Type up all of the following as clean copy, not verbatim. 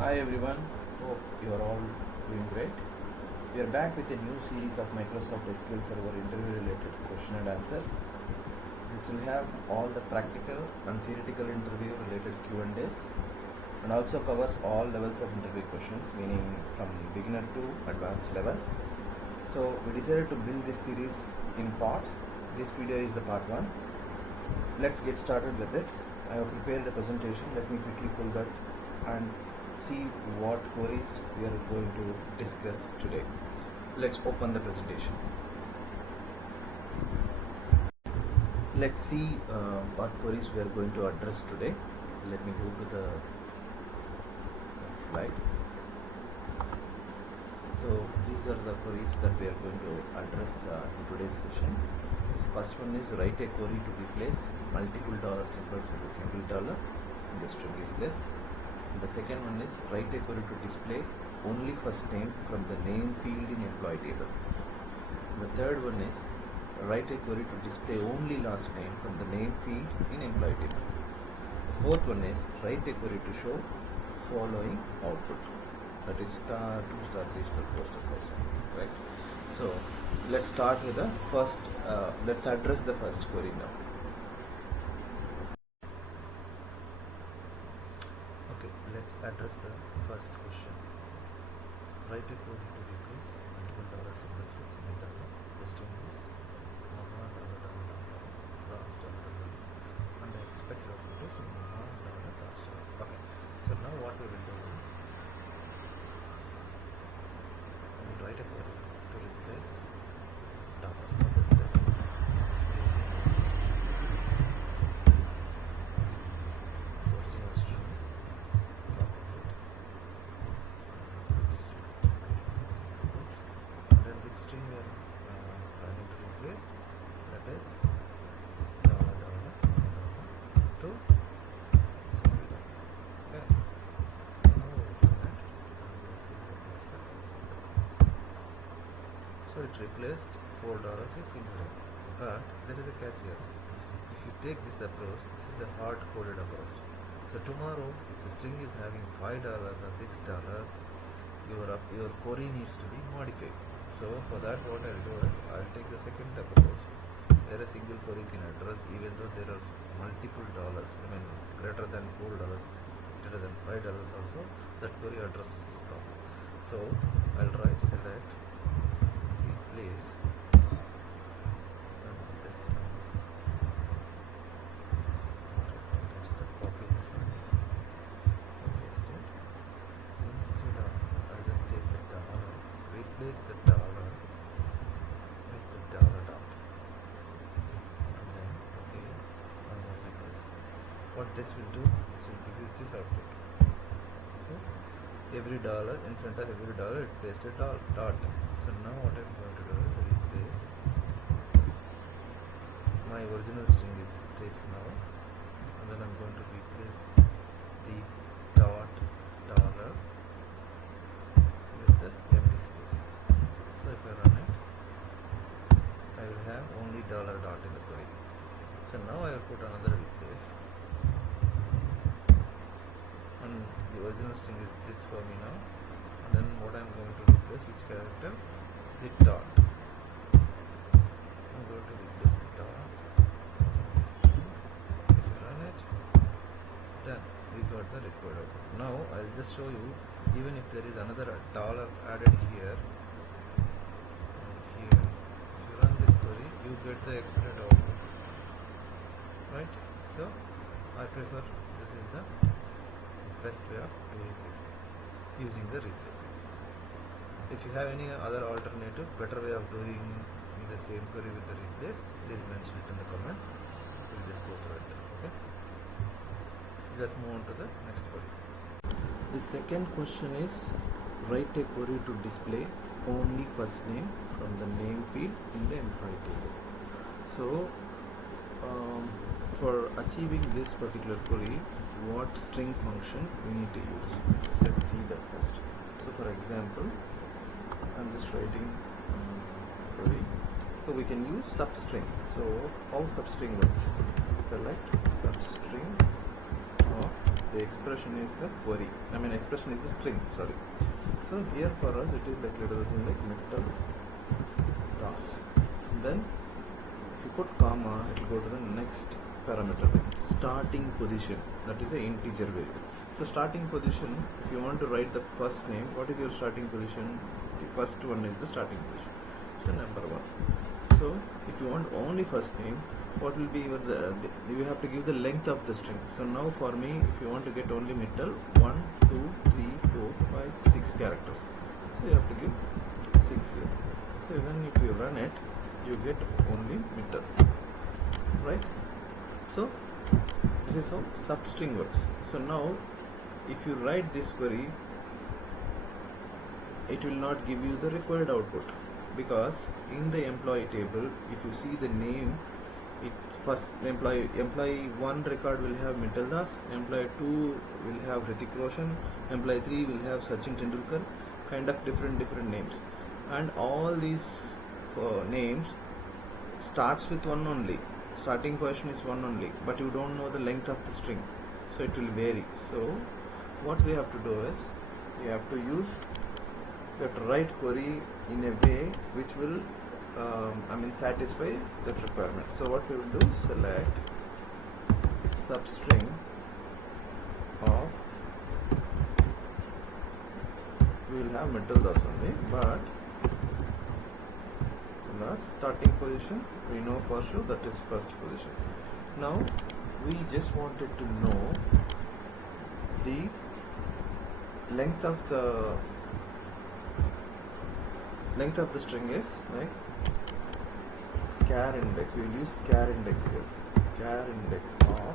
Hi everyone, hope you are all doing great. We are back with a new series of Microsoft SQL Server interview related question and answers. This will have all the practical and theoretical interview related Q&As and also covers all levels of interview questions, meaning from beginner to advanced levels. So we decided to build this series in parts. This video is the part 1. Let's get started with it. I have prepared a presentation. Let me quickly pull that and see what queries we are going to discuss today. Let's open the presentation. Let's see what queries we are going to address today. Let me go to the next slide. So these are the queries that we are going to address in today's session. First one is write a query to replace multiple dollar symbols with a single dollar in the string is less. The second one is write a query to display only first name from the name field in employee table. The third one is write a query to display only last name from the name field in employee table. The fourth one is write a query to show following output, that is star, 2 star, 3 star, 4 star, 5 star, right? So let's start with the first, let's address the first query now. Okay, let's address the first question. Write a query to replace multiple dollar symbols with single dollar. The string is comma dollar dollar dollar last dollar dollar, and I expect your output is comma dollar last dollar. Okay, so now what we will do is I will write a query to replace dollars. String we are planning to replace, that is dollar dollar to single dollar. Okay. Now we will do that. So it replaced $4 with single dollar. But there is a catch here. If you take this approach, this is a hard coded approach. So tomorrow, if the string is having $5 or $6, your query needs to be modified. So for that, what I'll do is I'll take the second approach where a single query can address even though there are multiple dollars, I mean greater than $4, greater than $5 also, that query addresses this problem. So I'll write select replace copy this one, paste it. Instead of, I'll just take the dollar, replace the dollar with the dollar dot, and then okay, what this will do, this will give you this output. So every dollar, in front of every dollar it placed a dot. So now what I'm going to do is replace, my original string is this now, and then I'm going to replace the dot dollar with the empty space. So if I run it, I will have only dollar dot in the query. So now I will put another replace, and the original string is this for me now, and then what I am going to replace, which character? The dot. I'm going to replace the dot. If you run it, then we got the required output. Now I'll just show you, even if there is another dollar added here, if you run this query, you get the expected output, right? So I prefer, this is the best way of doing this, using the replace. If you have any other alternative, better way of doing the same query with the replace, please mention it in the comments. We'll just go through it. Okay, just move on to the next query. The second question is write a query to display only first name from the name field in the employee table. So for achieving this particular query, what string function we need to use? Let's see that first. So for example, I'm just writing query. So we can use substring. So how substring works? Select substring of the expression is the query. Expression is the string. Sorry. So here for us it is like little thing like metal class. Then if you put comma, it will go to the next parameter, starting position. That is an integer variable. So starting position, if you want to write the first name, what is your starting position? The first one is the starting position. So number 1. So if you want only first name, what will be your you have to give the length of the string. So now for me, if you want to get only middle, 1, 2, 3, 4, 5, 6 characters. So you have to give 6 here. So even if you run it, you get only middle, right? So this is how substring works. So now if you write this query, it will not give you the required output, because in the employee table, if you see the name, it first employee 1 record will have Mittal Das, employee 2 will have Hrithik Roshan, employee 3 will have Sachin Tendulkar, kind of different names, and all these names starts with 1 only. Starting position is 1 only, but you don't know the length of the string, so it will vary. So what we have to do is we have to write query in a way which will satisfy that requirement. So what we will do, select substring of, we will have Mittal Das only, but the starting position we know for sure that is first position. Now we just wanted to know the length of the string is like char index. We will use char index here. Char index of,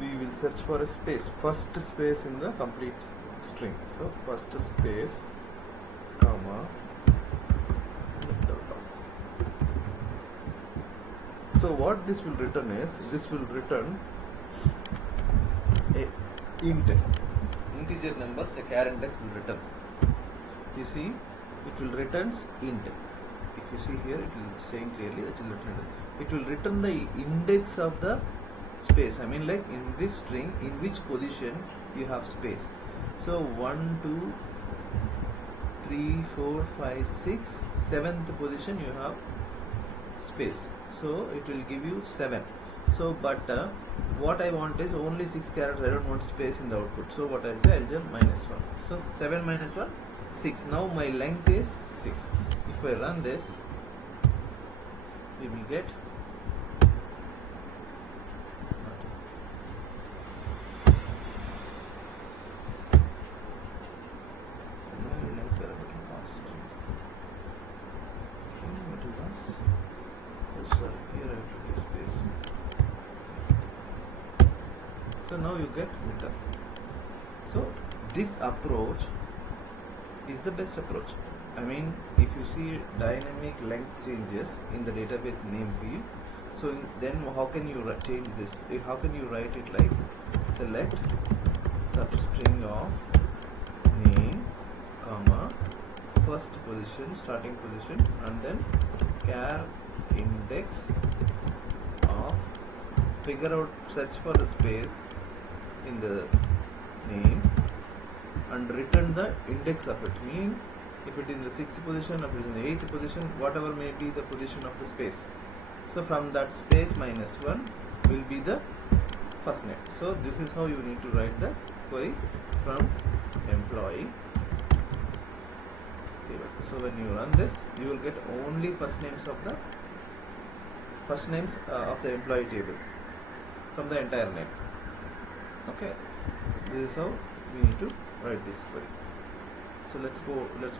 we will search for a space, first space in the complete string. So first space, comma, Mittal Das. So what this will return is, this will return a integer number, so char index will return. You see, it will returns int. If you see here, it will saying clearly that it will return the index of the space. Like in this string, in which position you have space. So 1, 2, 3, 4, 5, 6, 7th position you have space. So it will give you 7. So but what I want is only 6 characters. I don't want space in the output. So what I'll say, I'll just -1. So 7 minus 1, 6. Now my length is 6. If I run this, we will get so now you get Mittal. So this approach is the best approach. If you see dynamic length changes in the database name field, so then how can you change this? How can you write it like select substring of name, comma, first position, starting position, and then char index of, figure out, search for the space in the name and return the index of it, meaning if it is in the 6th position, or if it is in the 8th position, whatever may be the position of the space. So from that space -1 will be the first name. So this is how you need to write the query from employee table. So when you run this, you will get only first names of the employee table from the entire name. Okay, this is how we need to write this query. So let's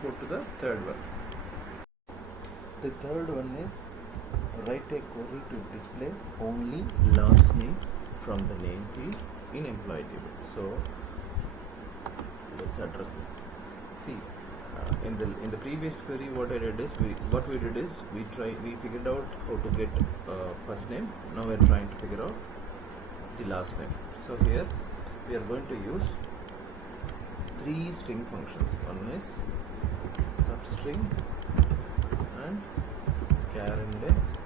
go to the third one. The third one is write a query to display only last name from the name field in employee table. So let's address this. See, in the previous query, what we did is we figured out how to get first name. Now we are trying to figure out the last name. So here we are going to use 3 string functions. One is substring and char index.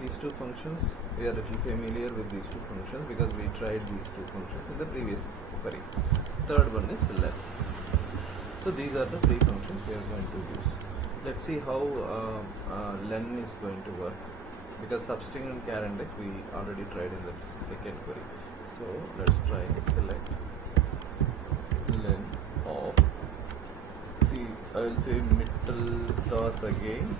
These 2 functions we are a little familiar with these two functions because we tried these two functions in the previous query. Third one is len. So these are the three functions we are going to use. Let's see how len is going to work, because substring and char index we already tried in the second query. So let's try select len of, see, I will say mitteldas again,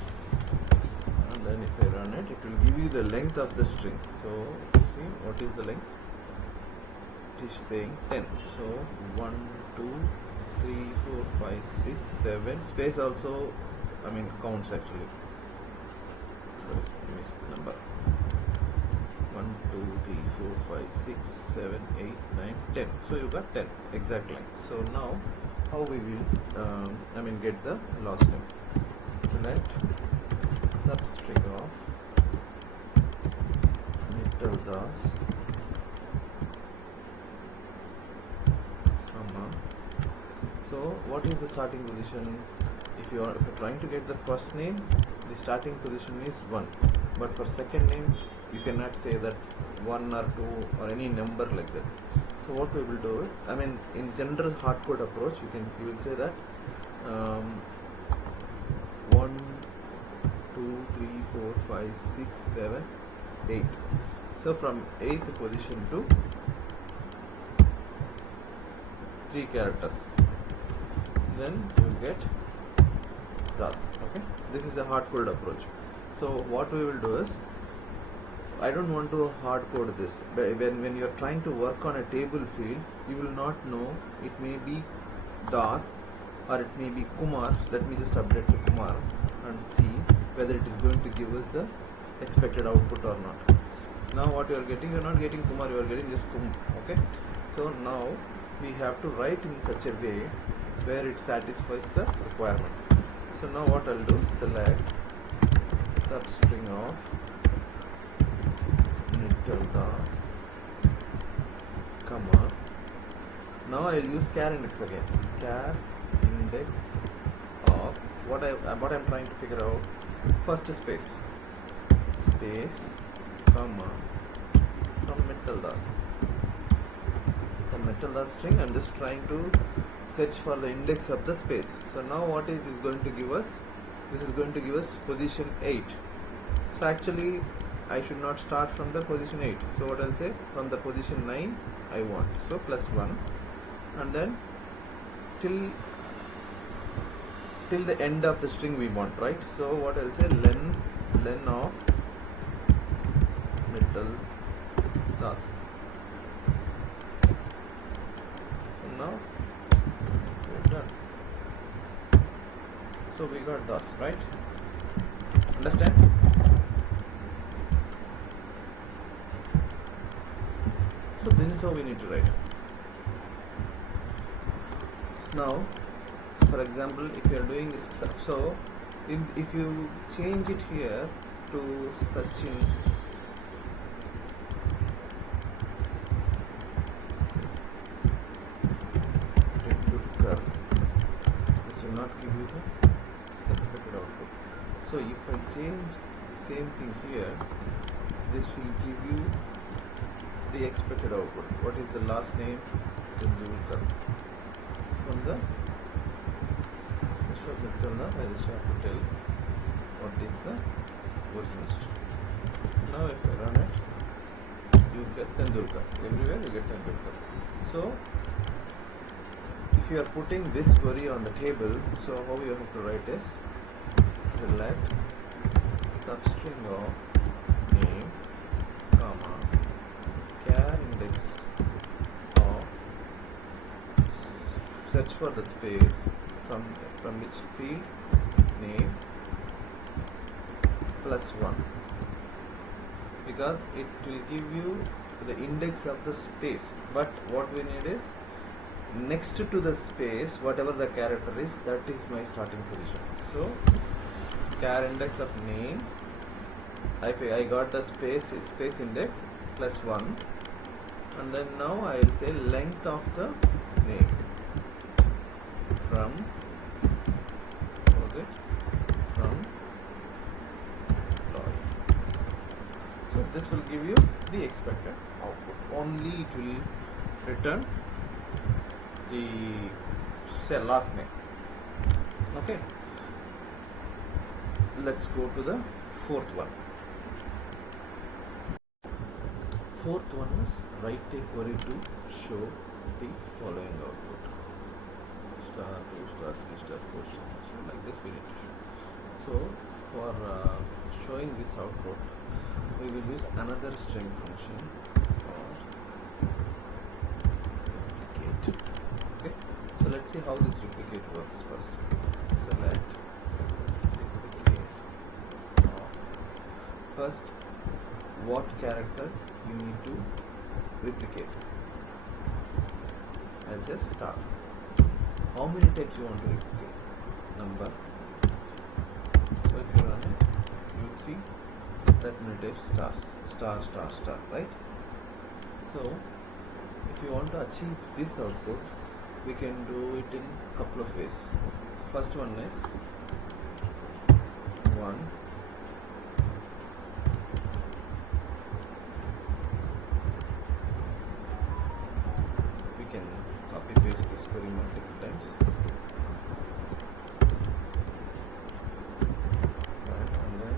and then if I run it, it will give you the length of the string. So if you see what is the length, it is saying 10. So 1, 2, 3, 4, 5, 6, 7. Space also, I mean, counts actually. Sorry, I missed the number. 1, 2, 3, 4, 5, 6, 7, 8, 9, 10. So you got 10 exact length. So now how we will get the last name. Select substring of mitteldas, so what is the starting position? If you are trying to get the first name, the starting position is 1, but for second name you cannot say that 1 or 2 or any number like that. So what we will do, in general hardcode approach, you will say that 1, 2, 3, 4, 5, 6, 7, 8. So from 8th position to 3 characters, then you get thus. Okay, this is a hardcode approach. So what we will do is, I don't want to hard code this. When you are trying to work on a table field, you will not know, it may be Das or it may be Kumar. Let me just update to Kumar and see whether it is going to give us the expected output or not. Now what you are getting, you are not getting Kumar, you are getting just Kum. Okay, so now we have to write in such a way where it satisfies the requirement. So now what I'll do, select substring of mitteldas, comma. Now I'll use char index again. Char index of what I'm trying to figure out. First space, comma, from mitteldas. The mitteldas string, I'm just trying to search for the index of the space. So now what is this going to give us? This is going to give us position 8. So actually I should not start from the position 8. So what I'll say, from the position 9 I want. So plus 1, and then till the end of the string we want, right? So what I'll say, len of mitteldas. So now we're done. So we got das, right? Understand? So this is how we need to write. Now, for example, if you are doing this stuff, so if you change it here to Sachin, this will not give you the expected output. So if I change the same thing here, this will give you the expected output. What is the last name? Tendulkar. From the I just have to tell what is the original string. Now if I run it, you get Tendulkar. Everywhere you get Tendulkar. So if you are putting this query on the table, so how you have to write is, select substring of name, comma, char index of, search for the space from which field, name, plus 1, because it will give you the index of the space, but what we need is next to the space, whatever the character is, that is my starting position. So char index of name, I got the space index plus 1, and then now I will say length of the name from employee. So this will give you the expected output. Only it will return the cell last name. Okay. Let's go to the fourth one. Fourth one is write a query to show the following output. Star 2, star 3, star 4, star. So like this we need to show. So for showing this output, we will use another string function for replicate. Okay. So let's see how this replicate works first. Select replicate. First, what character you need to replicate? I'll say star. How many times you want to replicate? Number. So if you run it, you will see that many times star, right? So if you want to achieve this output, we can do it in a couple of ways. So first one is 1. We can copy paste this query multiple times. Right, and then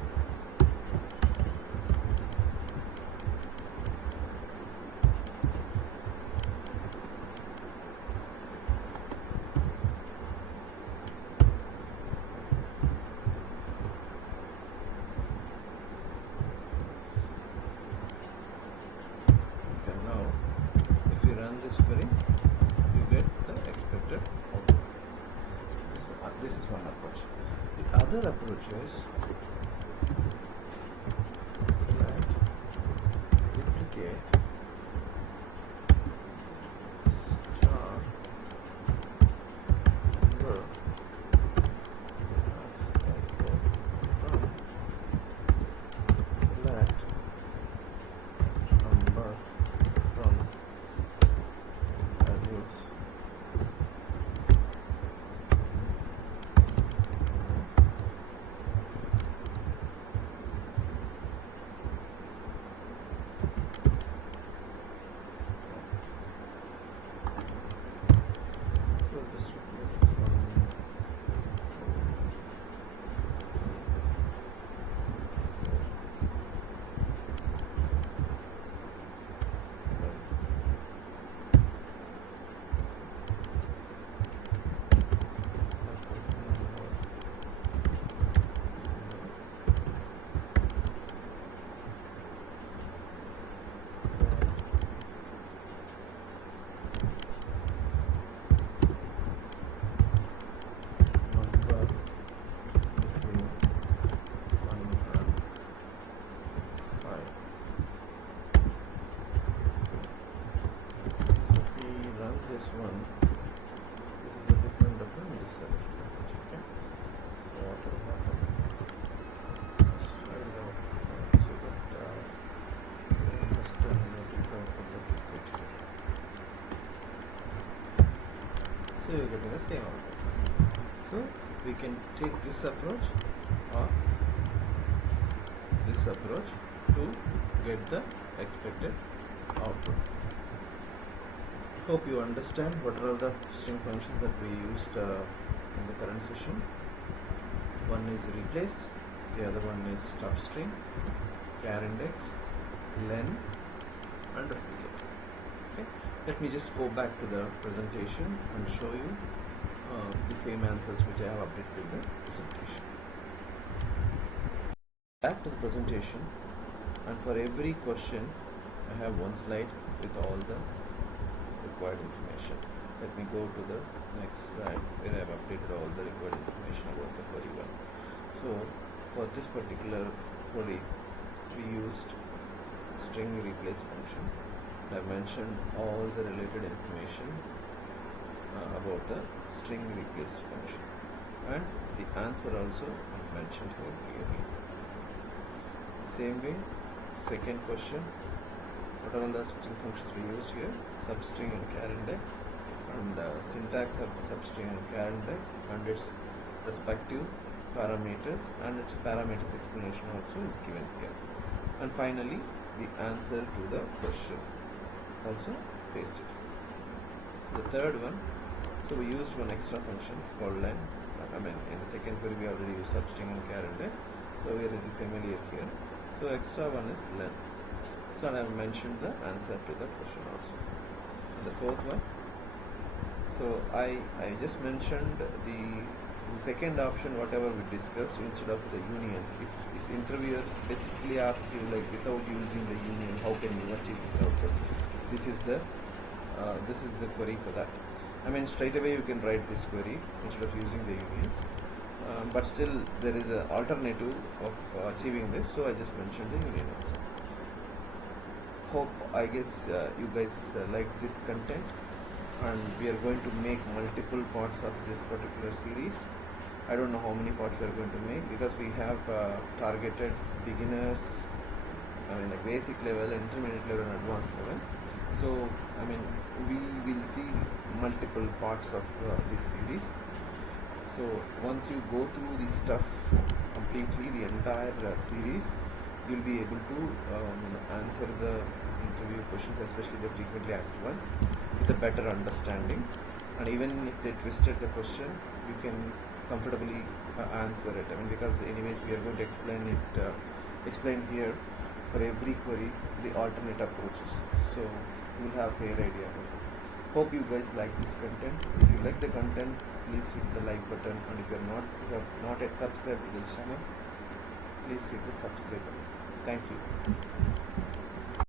this query, you get the expected output. This is one approach. The other approach is select replicate star number select number from values so just replace this one. This one, this is a different this selection. Okay. What will happen? So that understand notify for the ticket. So you're getting the same output. So we can take this approach or this approach to get the expected output. Hope you understand what are the string functions that we used in the current session. One is replace, the other one is stop string, char index, len, and replicate. Okay. Let me just go back to the presentation and show you the same answers which I have updated in the presentation. Back to the presentation, and for every question I have one slide with all the required information. Let me go to the next slide where I have updated all the required information about the query one. So for this particular query, we used string replace function. I have mentioned all the related information about the string replace function, and the answer also I have mentioned here clearly. Same way, second question, what are all the string functions we used here? Substring and char index, and syntax of the substring and char index, and its respective parameters, and its parameters explanation also is given here. And finally, the answer to the question. Also paste it. The third one, so we used one extra function called len. In the second query we already used substring and char index, so we are little familiar here. So extra one is len. So I have mentioned the answer to the question also. And the fourth one, so I just mentioned the second option, whatever we discussed, instead of the unions. If interviewer specifically asks you, like, without using the union, how can you achieve this output? This is the query for that. Straight away you can write this query instead of using the unions, but still there is an alternative of achieving this, so I just mentioned the union also. I guess you guys like this content, and we are going to make multiple parts of this particular series. I don't know how many parts we are going to make, because we have targeted beginners, like basic level, intermediate level and advanced level. So we will see multiple parts of this series. So once you go through this stuff completely, the entire series, you'll be able to answer the interview questions, especially the frequently asked ones, with a better understanding. And even if they twisted the question, you can comfortably answer it. Because anyways we are going to explain here for every query the alternate approaches, so you will have a fair idea about it. Hope you guys like this content. If you like the content, please hit the like button, and if you have not yet subscribed to this channel, please hit the subscribe button. Thank you.